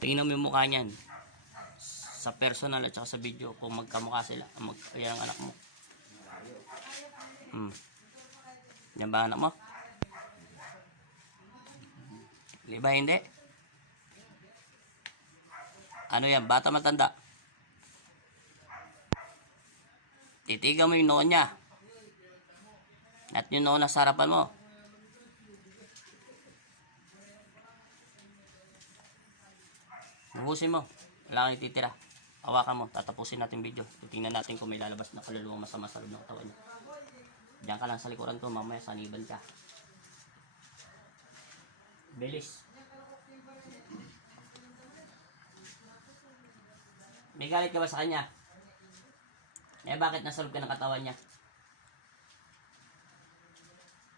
Tingnan mo yung mukha niyan. Sa personal at saka sa video kung magkamukha sila. Ayan ang anak mo. Yan ba anak mo? Di ba hindi? Ano yan? Bata matanda? Titigan mo yung noon niya. At yung noon nasa harapan mo. Huhusin mo. Wala kang ititira. Hawakan mo. Tatapusin natin video. Titingnan natin kung may lalabas na kaluluwang masama sa loob ng katawan niya. Diyan ka lang sa likuran ko. Mamaya saniban ka. Bilis. May galit ka ba sa kanya? Eh bakit nasa loob ka ng katawan niya?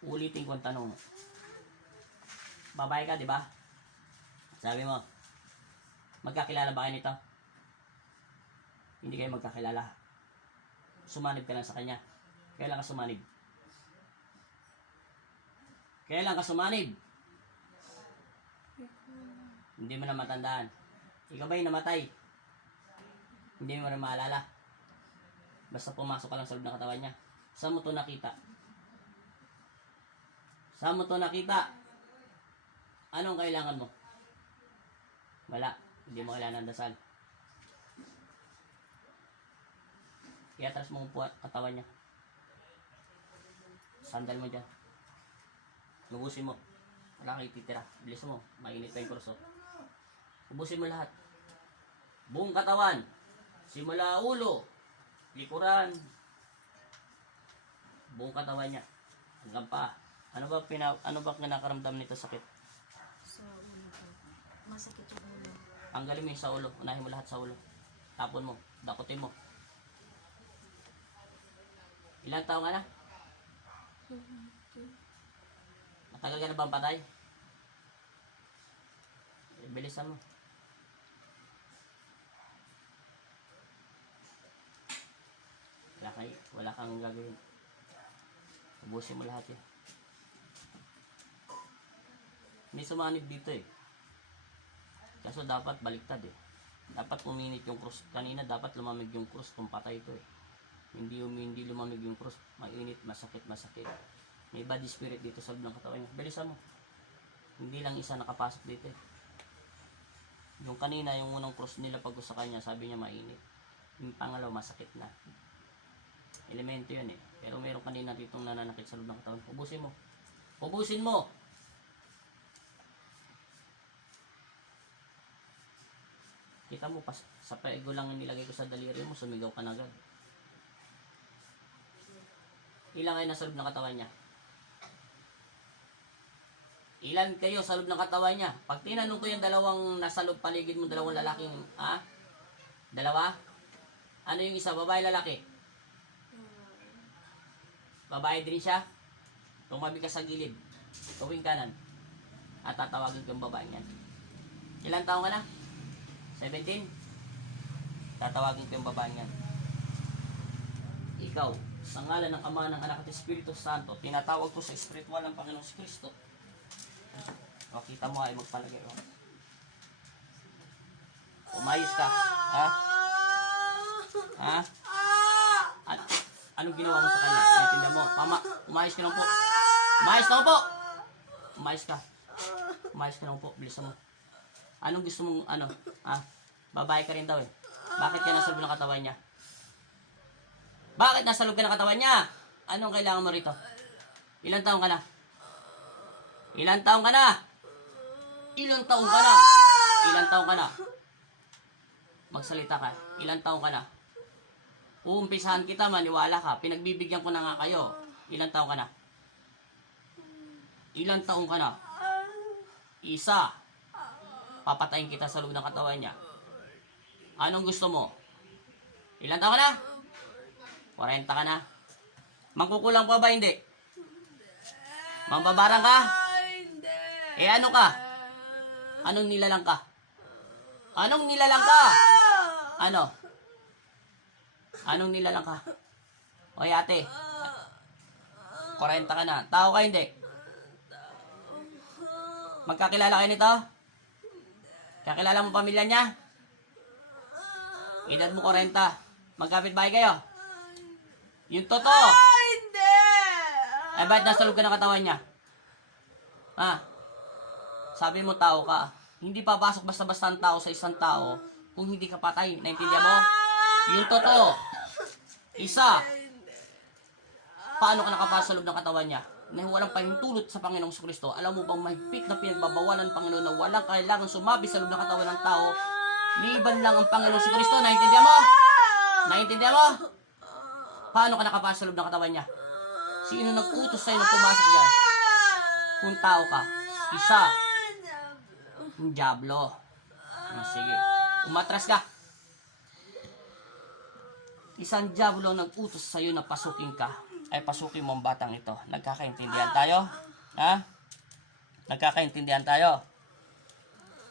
Ulitin ko ang tanong mo. Babae ka, di ba? Sabi mo, magkakilala ba kayo nito? Hindi kayo magkakilala. Sumanib ka lang sa kanya. Kailan ka sumanib? Kailan ka sumanib? Hindi mo na matandaan. Ikaw ba yung namatay? Hindi mo na maalala. Basta pumasok ka lang sa loob ng katawan niya. Saan mo to nakita? Saan mo to nakita? Anong kailangan mo? Wala. Hindi mo kailangan ng dasal. Iatras mo ang katawan niya. Sandal mo dyan. Lubusin mo. Wala kang ititira. Bilis mo. Mainit pa yung kurso. Ubusin mo lahat. Buong katawan. Simula ulo. Likuran. Buong katawan niya. Hanggang pa. Ano ba kinakaramdam nito sakit? Sa ulo ko. Masakit yung ulo. Tanggalin mo yung sa ulo. Unahin mo lahat sa ulo. Tapon mo. Dakutin mo. Ilang taong ka na? Matagal ka na ba ang patay? Bilisan mo. Wala kang gagawin. Ubusin mo lahat yan. May sumanib dito eh. Kaso dapat baliktad eh. Dapat uminit yung cross. Kanina dapat lumamig yung cross kung patay ito eh. Hindi lumamig yung cross. Mainit, masakit. May body spirit dito sa loob ng katawan niya. Bilisan mo. Hindi lang isa nakapasok dito eh. Yung kanina, yung unang cross nila pag sa kanya, sabi niya mainit. Yung pangalaw, masakit na. Elemento yun eh. Pero meron kanina ditong nananakit sa loob ng katawan. Ubusin mo. Ubusin mo! Kita mo, sa paego lang nilagay ko sa daliri mo, sumigaw ka na agad. Ilan kayo nasa loob ng katawan niya? Ilan kayo sa loob ng katawan niya? Pag tinanong ko yung dalawang nasa loob paligid mo, dalawang lalaking, Dalawa? Ano yung isa? Babae, lalaki? Babae din siya? Tumabi ka sa gilid. Tuwing kanan. At tatawagin ko yung babae niyan. Ilan taong ka na? 17? Tatawagin ko yung babae niyan. Ikaw, sa ngalan ng Ama, ng Anak at Espiritu Santo, tinatawag ko sa espiritual ng Panginoong Kristo. O, kita mo ay magpalagay. O. Umayos ka. Ha? Ha? Anong ginawa mo sa kanya? Naintindihan mo. Mama, umayos ka lang po. Umayos ka lang po. Umayos ka. Umayos ka lang po. Bilisan mo. Anong gusto mong, babae ka rin daw eh. Bakit ka nasa loob ng katawan niya? Bakit nasa loob ka ng katawan niya? Anong kailangan mo rito? Ilang taong ka na? Ilang taong ka na? Ilang taong ka na? Ilang taong ka na? Magsalita ka. Ilang taong ka na? Uumpisahan kita, maniwala ka. Pinagbibigyan ko na nga kayo. Ilang taong ka na? Ilang taong ka na? Isa. Papatayin kita sa loob ng katawan niya. Anong gusto mo? Ilang taon ka na? 40 ka na? Mangkukulang pa ba hindi? Mambabarang ka? Eh ano ka? Anong nilalang ka? Anong nilalang ka? Ano? Anong nilalang ka? Oy ate, 40 ka na. Tao ka hindi? Magkakilala kayo nito? Kakilala mo pamilya niya? Edad mo 40. Magkapit bahay kayo? Yung totoo. Hindi! Ay, bakit nasa loob ka ng katawan niya? Ha? Sabi mo tao ka. Hindi papasok basta-basta ang tao sa isang tao kung hindi ka patay. Naintindihan mo? Yung totoo. Isa. Paano ka nakapasok sa loob ng katawan niya? Na walang pahintulot sa Panginoong Kristo. Alam mo bang mahigpit na pinagbabawalan ng Panginoon na walang kailangan sumabi sa loob ng katawan ng tao? Liban lang ang Panginoong Kristo. Naintindihan mo? Naintindihan mo? Paano ka nakapasok sa loob ng katawan niya? Sino nag-utos sa'yo na pumasok dyan? Kung tao ka. Isa. Yung Diablo. Sige. Umatras ka. Isang Diablo nag-utos sa'yo na pasukin ka. Ay pasukin mo ang batang ito. Nagkakaintindihan tayo? Ha? Nagkakaintindihan tayo?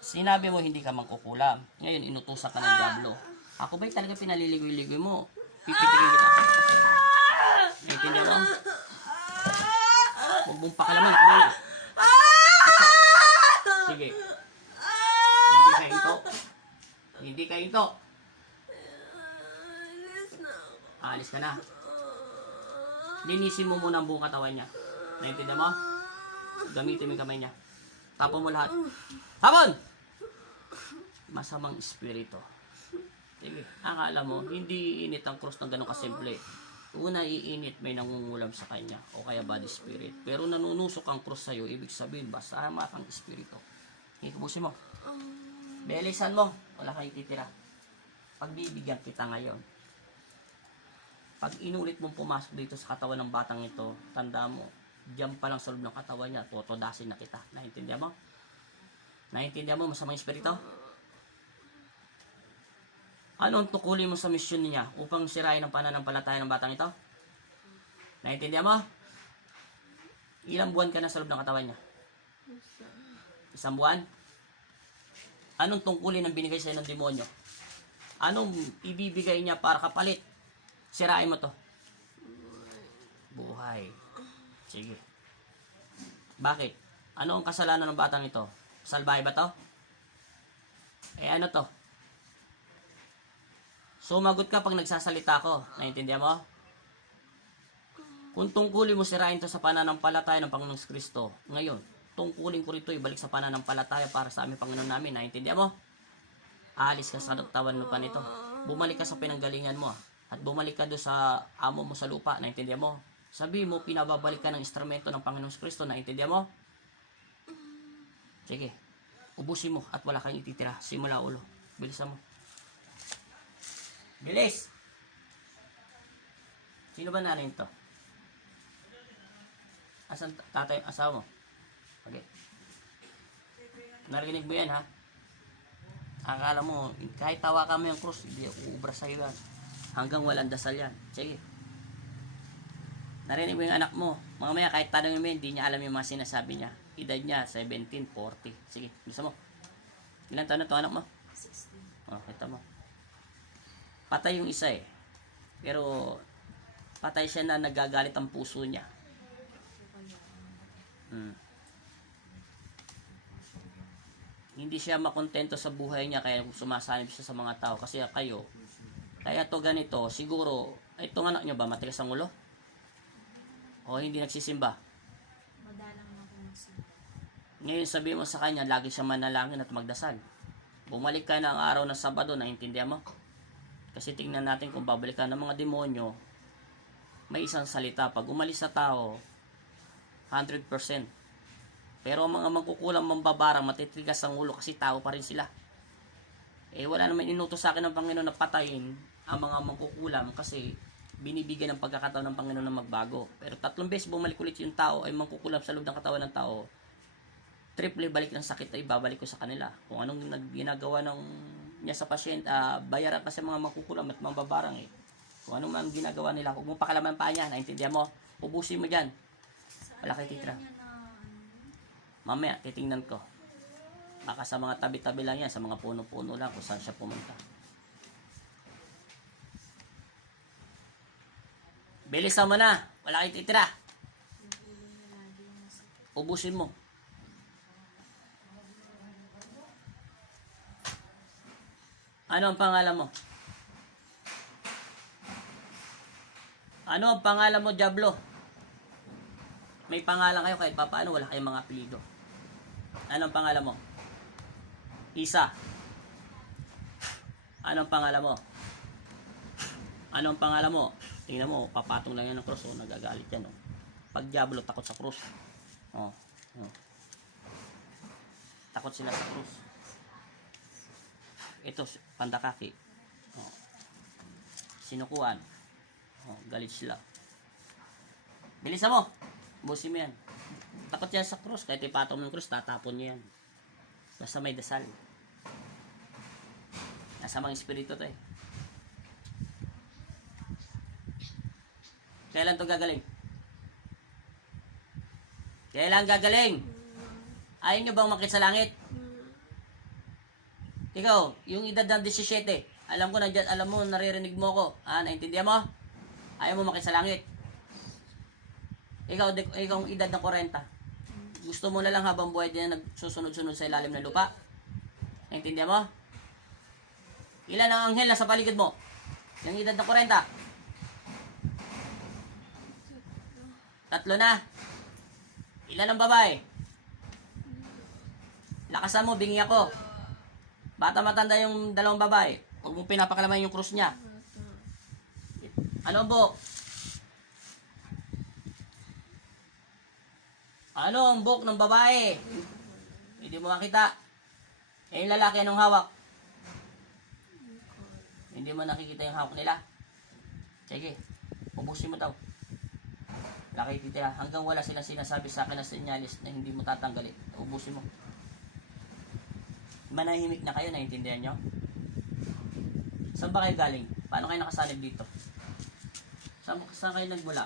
Sinabi mo hindi ka mangkukulam. Ngayon inutusan ka ng Diablo. Ako ba'y talaga pinaliligoy-ligoy mo? Pipitikin kita. Naintindihan mo? Huwag mong pakalaman. Kumula. Sige. Hindi ka ito. Hindi ka ito. Alis ka na. Linisin mo muna ang buong katawan niya. Naintindihan mo? Gamitin mo yung kamay niya. Tapon mo lahat. Tapon! Masamang espiritu. Sige. Akala mo, hindi iinit ang cross ng ganun kasimple. Una iinit, may nangungulam sa kanya. O kaya body spirit. Pero nanunusok ang cross sa'yo, ibig sabihin, basama kang espiritu. Ikubusin mo. Belisan mo. Wala kang ititira. Pagbibigyan kita ngayon. Pag inulit mong pumasok dito sa katawan ng batang ito, tanda mo, diyan pa lang sa loob ng katawan niya, totodasin na kita. Naintindihan mo? Naintindihan mo masamang espiritu? Ano ang tukulin mo sa misyon niya upang sirain ang pananampalataya ng batang ito? Naintindihan mo? Ilang buwan ka na sa loob ng katawan niya? Isang buwan? Anong tungkulin ang binigay sa'yo ng demonyo? Anong ibibigay niya para kapalit? Sirain mo to. Buhay. Sige. Bakit? Ano ang kasalanan ng batang ito? Salbahe ba to? Eh ano to? Sumagot ka pag nagsasalita ko. Naintindihan mo? Kung tungkulin mo sirain to sa pananampalataya ng Panginoong Kristo, ngayon, tungkulin ko rito ibalik sa pananampalataya para sa aming Panginoon namin. Naintindihan mo? Aalis ka sa tawan lupa nito. Bumalik ka sa pinanggalingan mo. At bumalik ka doon sa amo mo sa lupa. Naintindihan mo? Sabi mo, pinababalik ka ng instrumento ng Panginoong Kristo. Naintindihan mo? Sige. Ubusin mo at wala kang ititira. Simula ulo. Bilisan mo. Bilis! Sino ba nanay ito? Asan tatay, asawa mo? Okay. Narinig mo yan, ha? Akala mo, kahit tawa ka mo yung cross, hindi uubra sa'yo yan. Hanggang walang dasal yan. Sige. Narinig mo yung anak mo. Mamaya kahit tanongin mo, hindi niya alam yung mga sinasabi niya. Edad niya, 17, 40. Sige, bisa mo. Ilan taon na ito anak mo? 16. Oh, kita mo. Patay yung isa eh. Pero, patay siya na nagagalit ang puso niya. Hindi siya makontento sa buhay niya kaya sumasanib siya sa mga tao. Kasi kayo, kaya to ganito, siguro, itong anak nyo ba, matigas ang ulo? O hindi nagsisimba? Madalang na po magsimba. Ngayon sabi mo sa kanya, lagi siya manalangin at magdasal. Bumalik ka ng araw ng Sabado, naintindihan mo? Kasi tingnan natin kung babalik ka ng mga demonyo, may isang salita. Pag umalis sa tao, 100%. Pero ang mga magkukulang mambabarang, matitigas ang ulo kasi tao pa rin sila. Eh wala naman inutos sa akin ng Panginoon na patayin ang mga mangkukulam kasi binibigyan ng pagkakataon ng Panginoon na magbago. Pero 3 beses bumalik ulit yung tao ay mangkukulam sa loob ng katawan ng tao, triple balik ng sakit ay babalik ko sa kanila. Kung anong ginagawa ng niya sa pasyente, bayaran kasi mga mangkukulam at mambabarang eh. Kung anong man ginagawa nila, huwag mo pakalaman pa niya, naintindihan mo? Ubusin mo dyan. Wala kayo titira. Mamaya, titingnan ko. Baka sa mga tabi-tabi lang yan, sa mga puno-puno lang kung saan siya pumunta. Bilisan mo na. Wala kayo titira. Ubusin mo. Ano ang pangalan mo? Ano ang pangalan mo, Diablo? May pangalan kayo kahit papaano, wala kayong mga apelido. Ano ang pangalan mo? Isa. Ano ang pangalan mo? Ano ang pangalan mo? Tingnan mo, papatong lang yan ng cross. Oh, nagagalit yan. Oh. Pag Diablo, takot sa cross. Oh. Oh. Takot sila sa cross. Ito, pandakaki. Oh. Sinukuan. Oh, galit sila. Bilisan mo. Busin mo yan. Takot yan sa cross. Kahit ipatong mo yung cross, tatapon niya yan. Basta may dasal. Nasa mga espiritu to eh. Kailan to gagaling? Kailan gagaling? Ayaw nyo bang makit sa langit? Ikaw, yung edad ng 17, alam ko nandiyan, alam mo, naririnig mo ko. Naintindihan mo? Ayaw mo makit sa langit. Ikaw ang edad ng 40. Gusto mo na lang habang buhay din nagsusunod-sunod sa ilalim ng lupa. Naintindihan mo? Ilan ang anghel na sa paligid mo? Yung edad ng 40. 3 na. Ilan ang babae? Lakasan mo, bingi ako. Bata matanda yung 2 babae. Huwag mong pinapakalaman yung krus niya. Ano buhok? Ano ang buhok ng babae? Hindi mo makita. Yung lalaki, anong hawak? Hindi mo nakikita yung hawak nila. Sige, ubusin mo daw. Nakikita hanggang wala silang sinasabi sa akin na senyalis na hindi mo tatanggalin. Ubusin mo. Manahimik na kayo, naiintindihan nyo? Saan ba kayo galing? Paano kayo nakasanib dito? Saan kayo nagmula?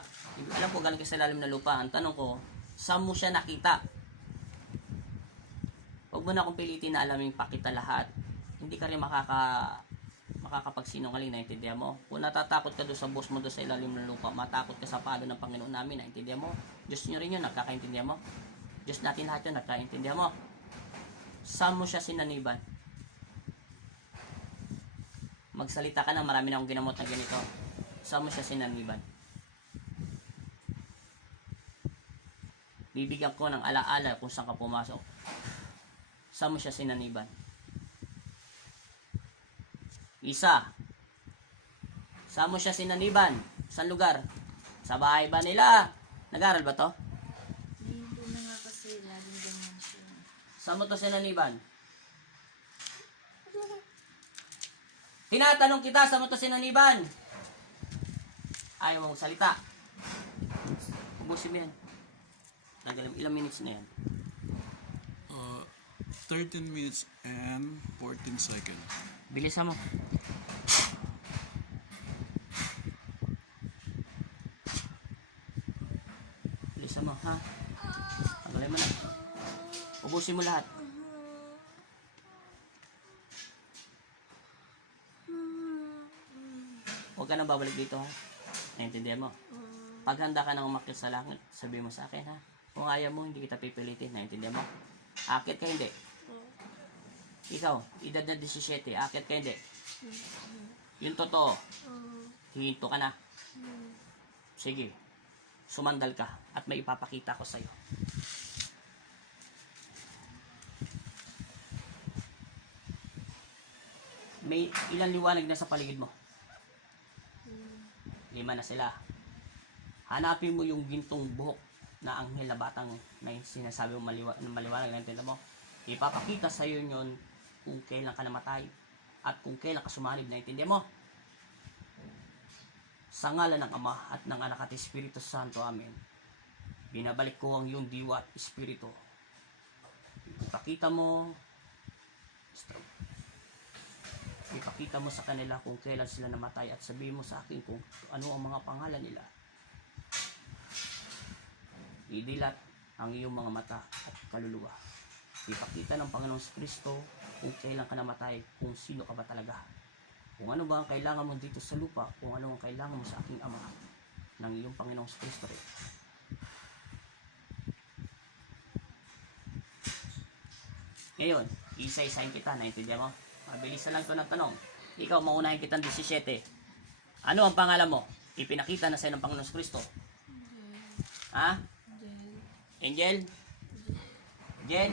Alam ko galing kayo sa lalim ng lupa. Ang tanong ko, saan mo siya nakita? Huwag mo na akong pilitin na alam yung pakita lahat. Hindi ka rin makakapagsinungaling, naintindihan mo? Kung natatakot ka doon sa boss mo doon sa ilalim ng lupa, matakot ka sa pado ng Panginoon namin, naintindihan mo? Diyos nyo rin yun, nagkakaintindihan mo? Diyos natin lahat yun, nagkakaintindihan mo? Saan mo siya sinaniban? Magsalita ka na, marami na akong ginamot na ganito. Saan mo siya sinaniban? Bibigyan ko ng alaala kung saan ka pumasok. Saan mo siya sinaniban? Isa. Saan mo siya sinaniban? Saan lugar? Sa bahay ba nila? Nag-aral ba to? Hindi na nga kasi laging ganyan siya. Saan mo to sinaniban? Tinatanong kita, saan mo to sinaniban? Ayaw mong salita. Ubusin mo yan. Ilang minutes na yan? 13 minutes and 14 seconds. Bilisan mo. Bilisan mo, ha? Tanggalin mo na. Ubusin mo lahat. Huwag ka nang babalik dito, ha? Naintindihan mo? Pag handa ka nang umakyat sa langit, sabihin mo sa akin, ha? Kung ayaw mo, hindi kita pipilitin. Naintindihan mo? Akit ka hindi. Ikaw, edad na 17, akit ka hindi. Yung totoo, hihinto ka na. Sige, sumandal ka at may ipapakita ko sa'yo. May ilang liwanag na sa paligid mo? 5 na sila. Hanapin mo yung gintong buhok na anghel na batang na sinasabi mo maliwanag na tinta mo. Ipapakita sa iyo yun kung kailan ka namatay at kung kailan ka sumanib, na intindihan mo. Sa ngalan ng Ama at ng Anak at Espiritu Santo, Amen. Binabalik ko ang iyong diwa at espiritu. Ipakita mo sa kanila kung kailan sila namatay at sabihin mo sa akin kung ano ang mga pangalan nila. Idilat ang iyong mga mata at kaluluwa. Ipakita ng Panginoong Kristo kung kailan ka namatay, kung sino ka ba talaga. Kung ano ba ang kailangan mo dito sa lupa, kung ano ang kailangan mo sa aking Ama, ng iyong Panginoong Kristo rin. Ngayon, isa-isahin kita, naintindihan mo? Mabilis na lang ito ng tanong. Ikaw, maunahin kitang 17. Ano ang pangalan mo? Ipinakita na sa'yo ng Panginoon Kristo. Ha? Angel? Jen?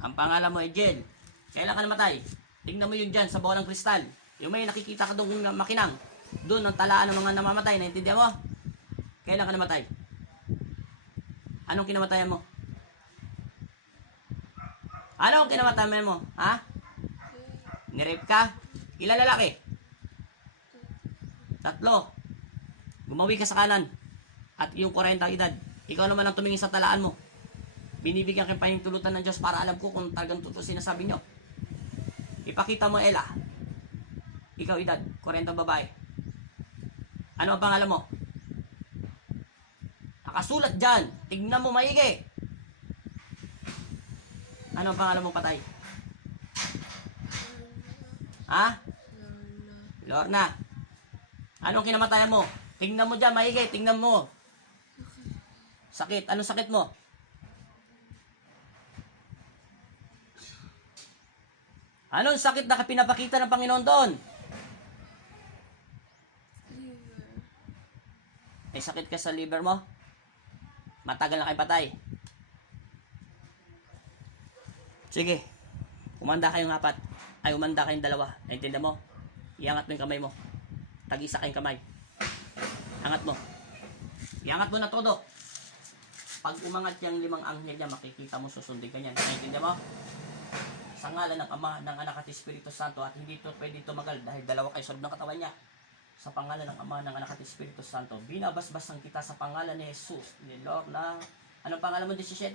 Ang pangalan mo ay Jen. Kailan ka namatay? Tingnan mo yun dyan sa bolang kristal. Yung may nakikita ka doon makinang. Doon ang talaan ng mga namamatay. Naintindihan mo? Kailan ka namatay? Anong kinamatayan mo? Anong kinamatayan mo? Ha? Nirape ka? Ilan lalaki? 3. Gumawi ka sa kanan. At yung 40 edad. Ikaw naman ang tumingin sa talaan mo. Binibigyan kang pahintulutan ng Diyos para alam ko kung talagang totoo sinasabi nyo. Ipakita mo, Ella. Ikaw edad, 40 babae. Ano ang pangalan mo? Nakasulat dyan. Tignan mo maigi. Ano ang pangalan mo, patay? Ha? Lorna. Anong kinamatayan mo? Tingnan mo dyan, maigi. Tingnan mo. Sakit. Anong sakit mo? Anong sakit na pinapakita ng Panginoon doon? May sakit ka sa liver mo? Matagal na kayo patay. Sige. Umanda kayong 4. Ay, umanda kayong 2. Naintindihan mo? Iangat mo yung kamay mo. Tag-isa kayong kamay. Angat mo. Iangat mo na todo. Pag umangat yung 5 anghel niya, makikita mo, susundin ka niyan. Naintindihan mo? Sa ngalan ng Ama, ng Anak at Espiritu Santo, at hindi ito pwede tumagal dahil 2 kayo sa loob ng katawan niya. Sa pangalan ng Ama, ng Anak at Espiritu Santo, binabasbasan kita sa pangalan ni Jesus, ni Lord na... Anong pangalan mo, 17?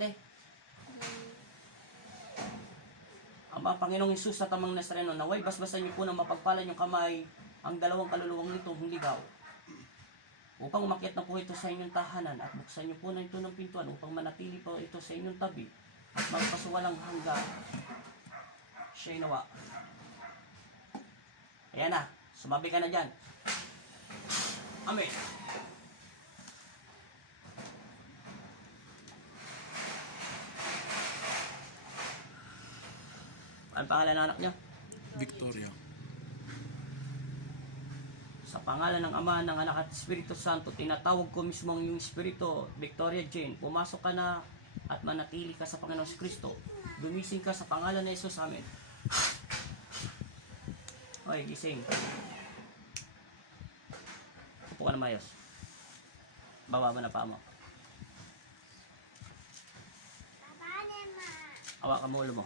Ama, Panginoong Jesus at Amang Nazareno, naway basbasan niyo po ng mapagpala yung kamay ang 2 kaluluwang nito ligaw. Upang umakyat na po ito sa inyong tahanan at buksan niyo po na ito ng pintuan upang manatili po ito sa inyong tabi at magpasuwalang hanggang siya'y nawa. Ayan na, sumabi ka na dyan. Amen. Ano pangalan ng anak niya? Victoria. Sa pangalan ng Ama, ng Anak at Espiritu Santo, tinatawag ko mismo ang iyong Espiritu, Victoria Jane, pumasok ka na at manatili ka sa Panginoon Kristo. Gumising ka sa pangalan ng Jesus. Amen. Hoy, gising. Upo ka na mayos. Baba mo na pa mo. Hawakan mo ulo mo.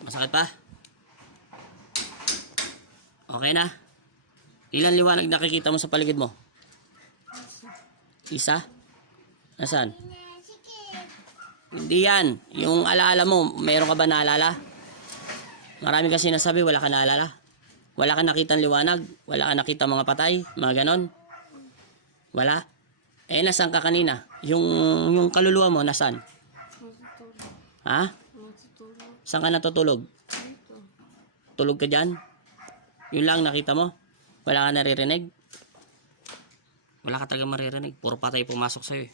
Masakit pa? Okay na? Ilan liwanag nakikita mo sa paligid mo? Isa? Nasaan? Hindi yan. Yung alaala mo, mayroon ka ba naalala? Marami kasi nasabi, wala ka naalala. Wala ka nakitang liwanag. Wala ka nakita mga patay. Mga ganon. Wala. Eh, nasaan ka kanina? Yung kaluluwa mo, nasaan? Ha? Saan ka natutulog? Tulog ka dyan? Yun lang nakita mo? Wala ka naririnig? Wala ka talaga maririnig. Puro patay pumasok sa'yo eh.